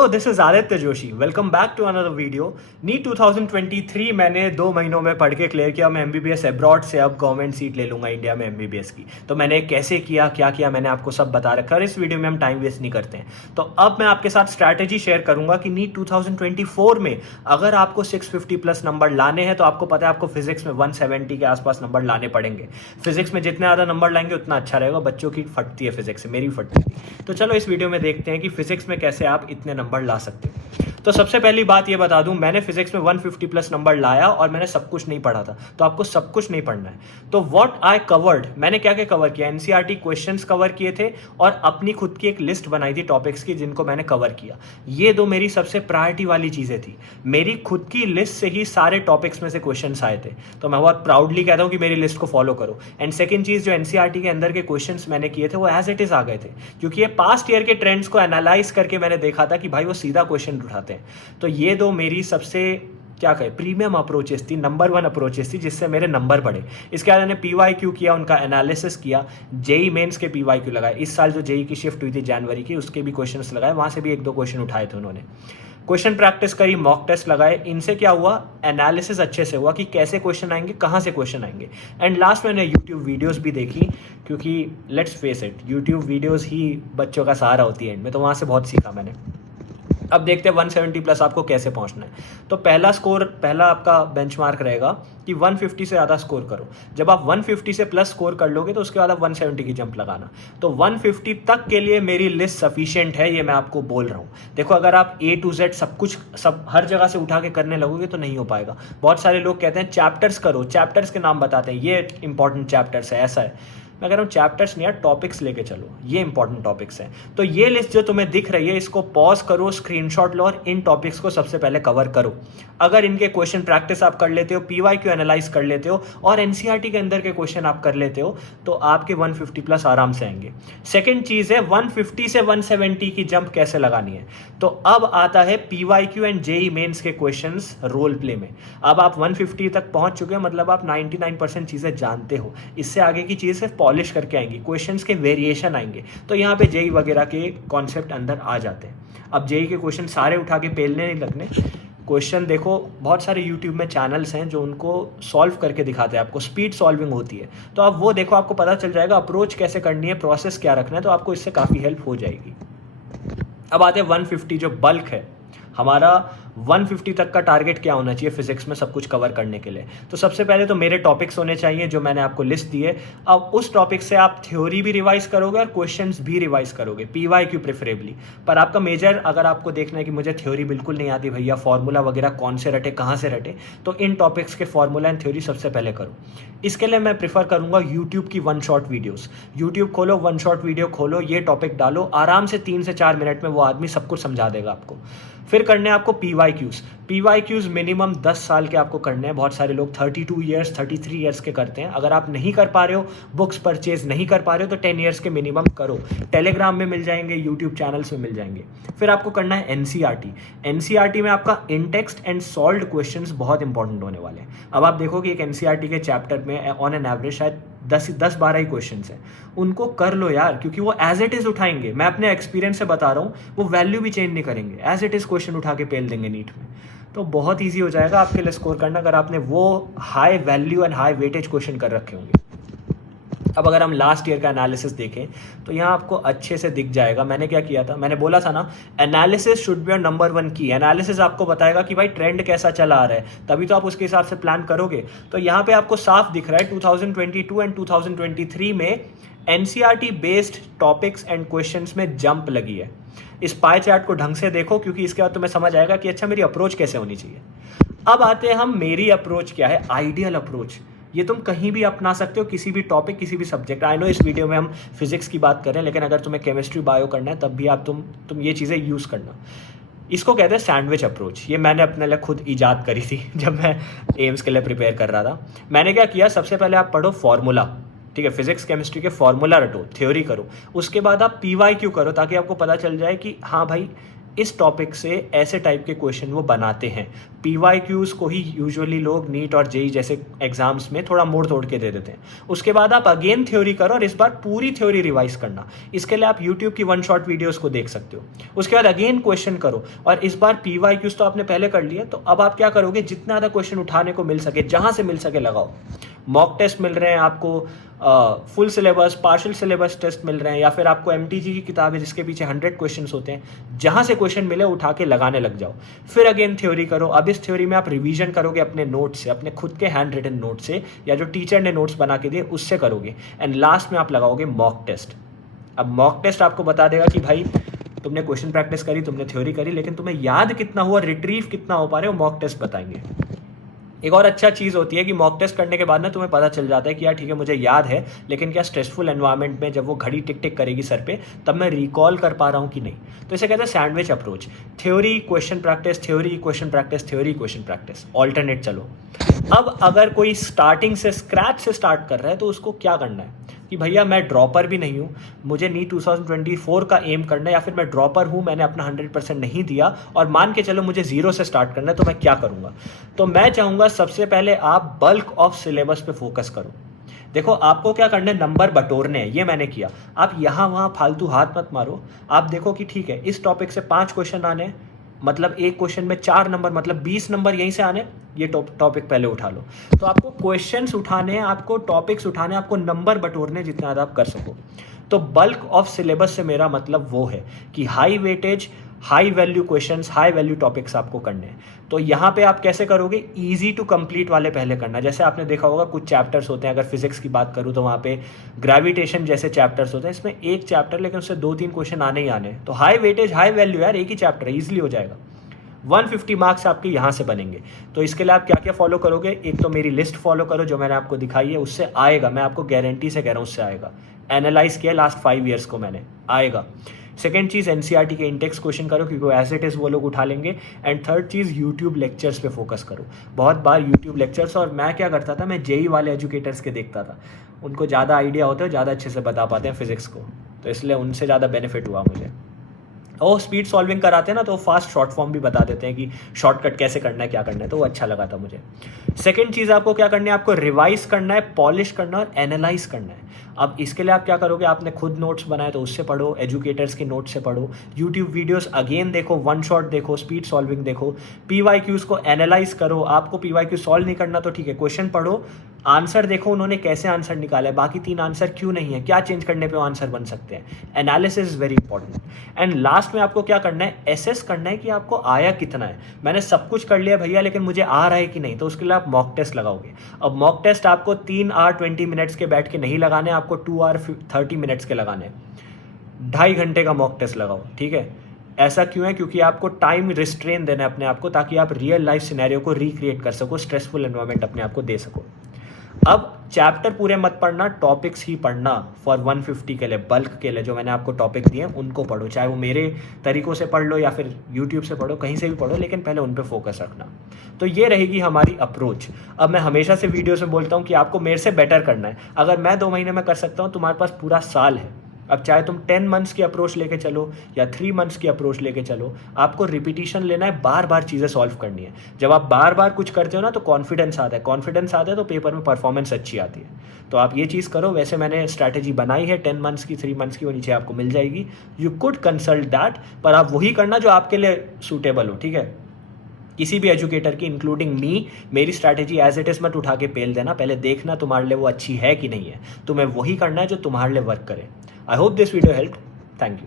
तो this is Aditya Joshi. Welcome back to another video. NEET 2023 मैंने 2 महीनों में पढ़ के क्लियर किया। मैं एमबीबीएस अब्रॉड से अब गवर्नमेंट सीट ले लूंगा इंडिया में एमबीबीएस की। तो मैंने कैसे किया, क्या किया, मैंने आपको सब बता रखा है। इस वीडियो में हम टाइम वेस्ट नहीं करते हैं। तो अब मैं आपके साथ स्ट्रैटेजी शेयर करूंगा कि नीट 2024 में अगर आपको 650 प्लस नंबर लाने हैं तो आपको पता है आपको फिजिक्स में 170 के आसपास नंबर लाने पड़ेंगे। फिजिक्स में जितने ज़्यादा नंबर लाएंगे उतना अच्छा रहेगा। बच्चों की फटती है फिजिक्स से, मेरी फटती थी। तो चलो इस वीडियो में देखते हैं कि फिजिक्स में कैसे आप इतने नंबर ला सकते हो। तो सबसे पहली बात ये बता दूं, मैंने फिजिक्स में 150 प्लस नंबर लाया और मैंने सब कुछ नहीं पढ़ा था। तो आपको सब कुछ नहीं पढ़ना है। तो व्हाट आई कवर्ड, मैंने क्या क्या कवर किया, एनसीईआरटी क्वेश्चंस कवर किए थे और अपनी खुद की एक लिस्ट बनाई थी टॉपिक्स की जिनको मैंने कवर किया। ये दो मेरी सबसे प्रायोरिटी वाली चीजें थी। मेरी खुद की लिस्ट से ही सारे टॉपिक्स में से क्वेश्चन आए थे। तो मैं बहुत प्राउडली कहता हूं कि मेरी लिस्ट को फॉलो करो। एंड सेकंड चीज, जो एनसीईआरटी के अंदर के क्वेश्चंस मैंने किए थे वो एज इट इज आ गए थे, क्योंकि ये पास्ट ईयर के ट्रेंड्स को एनालाइज करके मैंने देखा था कि भाई वो सीधा क्वेश्चन उठाते हैं। तो ये दो मेरी सबसे क्या कहे प्रीमियम अप्रोचेस थी, नंबर 1 अप्रोचेस थी, जिससे मेरे नंबर बढ़े। इसके बाद मैंने पीवाईक्यू किया, उनका एनालिसिस किया। जेई मेंस के पीवाईक्यू लगाए। इस साल जो जेई की शिफ्ट हुई थी जनवरी की, उसके भी क्वेश्चंस लगाए। वहां से भी 1-2 क्वेश्चन उठाए थे उन्होंने। क्वेश्चन प्रैक्टिस करी, मॉक टेस्ट लगाए। इनसे क्या हुआ, एनालिसिस अच्छे से हुआ कि कैसे क्वेश्चन आएंगे, कहाँ से क्वेश्चन आएंगे। एंड लास्ट मैंने यूट्यूब वीडियोस भी देखी, क्योंकि let's face it, YouTube videos ही बच्चों का सहारा होती है एंड में। तो वहाँ से बहुत सीखा मैंने। अब देखते हैं 170 प्लस आपको कैसे पहुंचना है। तो पहला आपका बेंचमार्क रहेगा कि 150 से ज़्यादा स्कोर करो। जब आप 150 से प्लस स्कोर कर लोगे तो उसके बाद आप 170 की जंप लगाना। तो 150 तक के लिए मेरी लिस्ट सफिशिएंट है, ये मैं आपको बोल रहा हूँ। देखो, अगर आप A to Z सब हर जगह से उठा के करने लगोगे तो नहीं हो पाएगा। बहुत सारे लोग कहते हैं चैप्टर्स करो, चैप्टर्स के नाम बताते हैं, ये इंपॉर्टेंट चैप्टर्स है, ऐसा है। मैं कह रहा हूँ चैप्टर्स नहीं यार, टॉपिक्स लेके चलो, ये इंपॉर्टेंट टॉपिक्स हैं। तो ये लिस्ट जो तुम्हें दिख रही है, इसको पॉज करो, स्क्रीनशॉट लो और इन टॉपिक्स को सबसे पहले कवर करो। अगर इनके क्वेश्चन प्रैक्टिस आप कर लेते हो, पीवाईक्यू एनालाइज कर लेते हो और एनसीईआरटी के अंदर के क्वेश्चन आप कर लेते हो, तो आपके 150 प्लस आराम से आएंगे। सेकेंड चीज है 150 से 170 की जंप कैसे लगानी है। तो अब आता है पीवाईक्यू एंड जेई मेंस के क्वेश्चंस रोल प्ले में। अब आप 150 तक पहुंच चुके हो, मतलब आप 99% चीजें जानते हो। इससे आगे की चीज सिर्फ पॉलिश करके आएंगी, क्वेश्चंस के वेरिएशन आएंगे। तो यहाँ पे जेई वगैरह के कॉन्सेप्ट अंदर आ जाते हैं। अब जेई के क्वेश्चन सारे उठा के पेलने नहीं लगने। क्वेश्चन देखो, बहुत सारे यूट्यूब में चैनल्स हैं जो उनको सॉल्व करके दिखाते हैं, आपको स्पीड सॉल्विंग होती है। तो आप वो देखो, आपको पता चल जाएगा अप्रोच कैसे करनी है, प्रोसेस क्या रखना है। तो आपको इससे काफ़ी हेल्प हो जाएगी। अब आते हैं 150 जो बल्क है हमारा। 150 तक का टारगेट क्या होना चाहिए फिजिक्स में सब कुछ कवर करने के लिए। तो सबसे पहले तो मेरे टॉपिक्स होने चाहिए जो मैंने आपको लिस्ट दिए। अब उस टॉपिक से आप थ्योरी भी रिवाइज करोगे और क्वेश्चंस भी रिवाइज करोगे, पीवाईक्यू प्रेफरेबली। पर आपका मेजर अगर आपको देखना है कि मुझे थ्योरी बिल्कुल नहीं आती भैया, फॉर्मूला वगैरह कौन से रटे, कहाँ से रटे, तो इन टॉपिक्स के फॉर्मूला एंड थ्योरी सबसे पहले करो। इसके लिए मैं प्रीफर करूंगा यूट्यूब की 1 शॉट वीडियोस। यूट्यूब खोलो, 1 शॉट वीडियो खोलो, ये टॉपिक डालो, आराम से 3 से 4 मिनट में वो आदमी सब कुछ समझा देगा आपको। फिर करने आपको पीवाईक्यूज मिनिमम 10 साल के आपको करने हैं। बहुत सारे लोग 32 ईयर्स 33 ईयर्स के करते हैं। अगर आप नहीं कर पा रहे हो, बुक्स परचेज नहीं कर पा रहे हो, तो 10 ईयर्स के मिनिमम करो। टेलीग्राम में मिल जाएंगे, यूट्यूब चैनल्स में मिल जाएंगे। फिर आपको करना है एनसीईआरटी में आपका इन टेक्स्ट एंड सॉल्व्ड क्वेश्चंस बहुत इंपॉर्टेंट होने वाले हैं। अब आप देखोगे एक एनसीईआरटी के चैप्टर में ऑन एन एवरेज शायद 10-12 ही क्वेश्चन हैं। उनको कर लो यार, क्योंकि वो एज इट इज उठाएंगे। मैं अपने एक्सपीरियंस से बता रहा हूँ, वो वैल्यू भी चेंज नहीं करेंगे, एज इट इज क्वेश्चन उठा के पेल देंगे नीट में। तो बहुत ईजी हो जाएगा आपके लिए स्कोर करना, अगर आपने वो high value and high weightage question कर रखे होंगे। अब अगर हम लास्ट ईयर का एनालिसिस देखें तो यहाँ आपको अच्छे से दिख जाएगा मैंने क्या किया था। मैंने बोला था ना, analysis should be your number 1 की। एनालिसिस आपको बताएगा कि भाई ट्रेंड कैसा चला आ रहा है, तभी तो आप उसके हिसाब से प्लान करोगे। तो यहाँ पे आपको साफ दिख रहा है 2022 एंड 2023 में NCERT based topics and questions में जंप लगी है। इस पाई चार्ट को ढंग से देखो, क्योंकि इसके बाद तुम्हें समझ आएगा कि अच्छा मेरी अप्रोच कैसे होनी चाहिए। अब आते हैं हम, मेरी अप्रोच क्या है, आइडियल अप्रोच। ये तुम कहीं भी अपना सकते हो, किसी भी टॉपिक, किसी भी सब्जेक्ट। आई नो इस वीडियो में हम फिजिक्स की बात कर रहे हैं, लेकिन अगर तुम्हें केमिस्ट्री बायो करना है तब भी आप तुम ये चीज़ें यूज़ करना। इसको कहते हैं सैंडविच अप्रोच। ये मैंने अपने लिए खुद ईजाद करी थी जब मैं एम्स के लिए प्रिपेयर कर रहा था। मैंने क्या किया, सबसे पहले आप पढ़ो फॉर्मूला, ठीक है, फिजिक्स केमिस्ट्री के फॉर्मूला रटो, थ्योरी करो। उसके बाद आप पीवाईक्यू करो, ताकि आपको पता चल जाए कि हाँ भाई इस टॉपिक से ऐसे टाइप के क्वेश्चन वो बनाते हैं। PYQs को ही यूजुअली लोग नीट और जेई जैसे एग्जाम्स में थोड़ा मोड़ तोड़ के दे देते हैं। उसके बाद आप अगेन थ्योरी करो और इस बार पूरी थ्योरी रिवाइज करना। इसके लिए आप यूट्यूब की वन शॉट वीडियोस को देख सकते हो। उसके बाद अगेन क्वेश्चन करो और इस बार PYQs तो आपने पहले कर लिए, तो अब आप क्या करोगे, जितना ज़्यादा क्वेश्चन उठाने को मिल सके, जहां से मिल सके लगाओ। मॉक टेस्ट मिल रहे हैं आपको, full syllabus, partial syllabus test मिल रहे हैं, या फिर आपको MTG की किताब है जिसके पीछे 100 क्वेश्चंस होते हैं, जहां से क्वेश्चन मिले उठा के लगाने लग जाओ। फिर अगेन थ्योरी करो। अब इस थ्योरी में आप रिवीजन करोगे अपने नोट से, अपने खुद के हैंड रिटन नोट से, या जो टीचर ने नोट्स बना के दिए उससे करोगे। एंड लास्ट में आप लगाओगे मॉक टेस्ट। अब मॉक टेस्ट आपको बता देगा कि भाई तुमने क्वेश्चन प्रैक्टिस करी, तुमने थ्योरी करी, लेकिन तुम्हें याद कितना हुआ, रिट्रीव कितना हो पा रहे हो, मॉक टेस्ट बताएंगे। एक और अच्छा चीज़ होती है कि मॉक टेस्ट करने के बाद ना तुम्हें पता चल जाता है कि यार ठीक है मुझे याद है, लेकिन क्या स्ट्रेसफुल एनवायरनमेंट में जब वो घड़ी टिक टिक करेगी सर पे, तब मैं रिकॉल कर पा रहा हूँ कि नहीं। तो इसे कहते हैं sandwich approach. Theory question practice, theory question practice, theory question practice, alternate चलो। अब अगर कोई स्टार्टिंग से स्क्रैच से स्टार्ट कर रहा है तो उसको क्या करना है कि भैया मैं ड्रॉपर भी नहीं हूँ, मुझे नीट 2024 का एम करना है, या फिर मैं ड्रॉपर हूँ, मैंने अपना 100% नहीं दिया और मान के चलो मुझे 0 से स्टार्ट करना है, तो मैं क्या करूँगा। तो मैं चाहूँगा सबसे पहले आप बल्क ऑफ सिलेबस पे फोकस करो। देखो आपको क्या करना है, नंबर बटोरने हैं, ये मैंने किया। आप यहाँ वहाँ फालतू हाथ मत मारो। आप देखो कि ठीक है इस टॉपिक से 5 क्वेश्चन आने हैं, मतलब एक क्वेश्चन में 4 नंबर, मतलब 20 नंबर यहीं से आने, ये टॉपिक पहले उठा लो। तो आपको क्वेश्चंस उठाने हैं, आपको टॉपिक्स उठाने हैं, आपको नंबर बटोरने जितना ज़्यादा आप कर सको। तो बल्क ऑफ सिलेबस से मेरा मतलब वो है कि high weightage, high value questions, high value topics आपको करने हैं। तो यहाँ पे आप कैसे करोगे, ईजी टू कंप्लीट वाले पहले करना। जैसे आपने देखा होगा कुछ चैप्टर्स होते हैं, अगर फिजिक्स की बात करूँ तो वहाँ पे ग्रेविटेशन जैसे चैप्टर्स होते हैं, इसमें एक चैप्टर लेकिन उससे 2-3 क्वेश्चन आने ही आने। तो हाई वेटेज हाई वैल्यू यार, एक ही चैप्टर है, ईजिली हो जाएगा। 150 मार्क्स आपके यहाँ से बनेंगे। तो इसके लिए आप क्या क्या फॉलो करोगे, एक तो मेरी लिस्ट फॉलो करो जो मैंने आपको दिखाई है, उससे आएगा, मैं आपको गारंटी से कह रहा हूँ उससे आएगा। एनालाइज किया लास्ट 5 ईयर्स को मैंने, आएगा। सेकेंड चीज़ NCERT के इंटेक्स क्वेश्चन करो क्योंकि एज इट इज़ वो लोग उठा लेंगे। And third cheese YouTube lectures पे फोकस करो। बहुत बार यूट्यूब लेक्चर्स, और मैं क्या करता था, मैं जेई वाले एजुकेटर्स के देखता था, उनको ज़्यादा आइडिया होता है, ज़्यादा अच्छे से बता पाते हैं फिजिक्स को, तो इसलिए उनसे ज़्यादा बेनिफिट हुआ मुझे। और स्पीड सॉल्विंग कराते हैं ना, तो फास्ट शॉर्ट फॉर्म भी बता देते हैं कि शॉर्टकट कैसे करना है, क्या करना है, तो वो अच्छा लगा था मुझे। सेकंड चीज़ आपको क्या करना है, आपको रिवाइज करना है, पॉलिश करना है और एनालाइज करना है। अब इसके लिए आप क्या करोगे, आपने खुद नोट्स बनाए तो उससे पढ़ो, एजुकेटर्स के नोट्स से पढ़ो, यूट्यूब वीडियोस अगेन देखो, वन शॉट देखो, स्पीड सॉल्विंग देखो, PYQs को एनालाइज करो। आपको PYQ सॉल्व नहीं करना तो ठीक है, क्वेश्चन पढ़ो, आंसर देखो उन्होंने कैसे आंसर निकाला है, बाकी 3 आंसर क्यों नहीं है, क्या चेंज करने पे वो आंसर बन सकते हैं। Analysis is very important. And last में आपको क्या करना है, एसेस करना है कि आपको आया कितना है। मैंने सब कुछ कर लिया भैया, लेकिन मुझे आ रहा है कि नहीं, तो उसके लिए आप मॉक टेस्ट लगाओगे। अब मॉक टेस्ट आपको 3 आवर 20 मिनट्स के बैठ के नहीं लगाने, आपको 2 आवर 30 मिनट्स के लगाने, 2.5 घंटे का मॉक टेस्ट लगाओ, ठीक है। ऐसा क्यों है, क्योंकि आपको टाइम रिस्ट्रेन देना है अपने आप को, ताकि आप रियल लाइफ सिनेरियो को रिक्रिएट कर सको, स्ट्रेसफुल एनवायरनमेंट अपने आप को दे सको। अब चैप्टर पूरे मत पढ़ना, टॉपिक्स ही पढ़ना फॉर 150 के लिए, बल्क के लिए जो मैंने आपको टॉपिक दिए उनको पढ़ो, चाहे वो मेरे तरीकों से पढ़ लो या फिर यूट्यूब से पढ़ो, कहीं से भी पढ़ो, लेकिन पहले उन पे फोकस रखना। तो ये रहेगी हमारी अप्रोच। अब मैं हमेशा से वीडियोस में बोलता हूँ कि आपको मेरे से बेटर करना है। अगर मैं 2 महीने में कर सकता हूँ, तुम्हारे पास पूरा साल है। अब चाहे तुम 10 मंथ्स की अप्रोच लेके चलो या 3 मंथ्स की अप्रोच लेके चलो, आपको रिपीटिशन लेना है, बार बार चीज़ें सॉल्व करनी है। जब आप बार बार कुछ करते हो ना तो कॉन्फिडेंस आता है, कॉन्फिडेंस आता है तो पेपर में परफॉर्मेंस अच्छी आती है। तो आप ये चीज़ करो। वैसे मैंने स्ट्रैटेजी बनाई है 10 मंथ्स की, 3 मंथ्स की, वो नीचे आपको मिल जाएगी। यू कुड कंसल्ट दैट, पर आप वही करना जो आपके लिए सूटेबल हो, ठीक है। किसी भी एजुकेटर की इंक्लूडिंग मी, मेरी स्ट्रैटेजी एज इट इज़ मत उठा के पेल देना, पहले देखना तुम्हारे लिए वो अच्छी है कि नहीं है, तुम्हें वही करना है जो तुम्हारे लिए वर्क करे। I hope this video help. Thank you.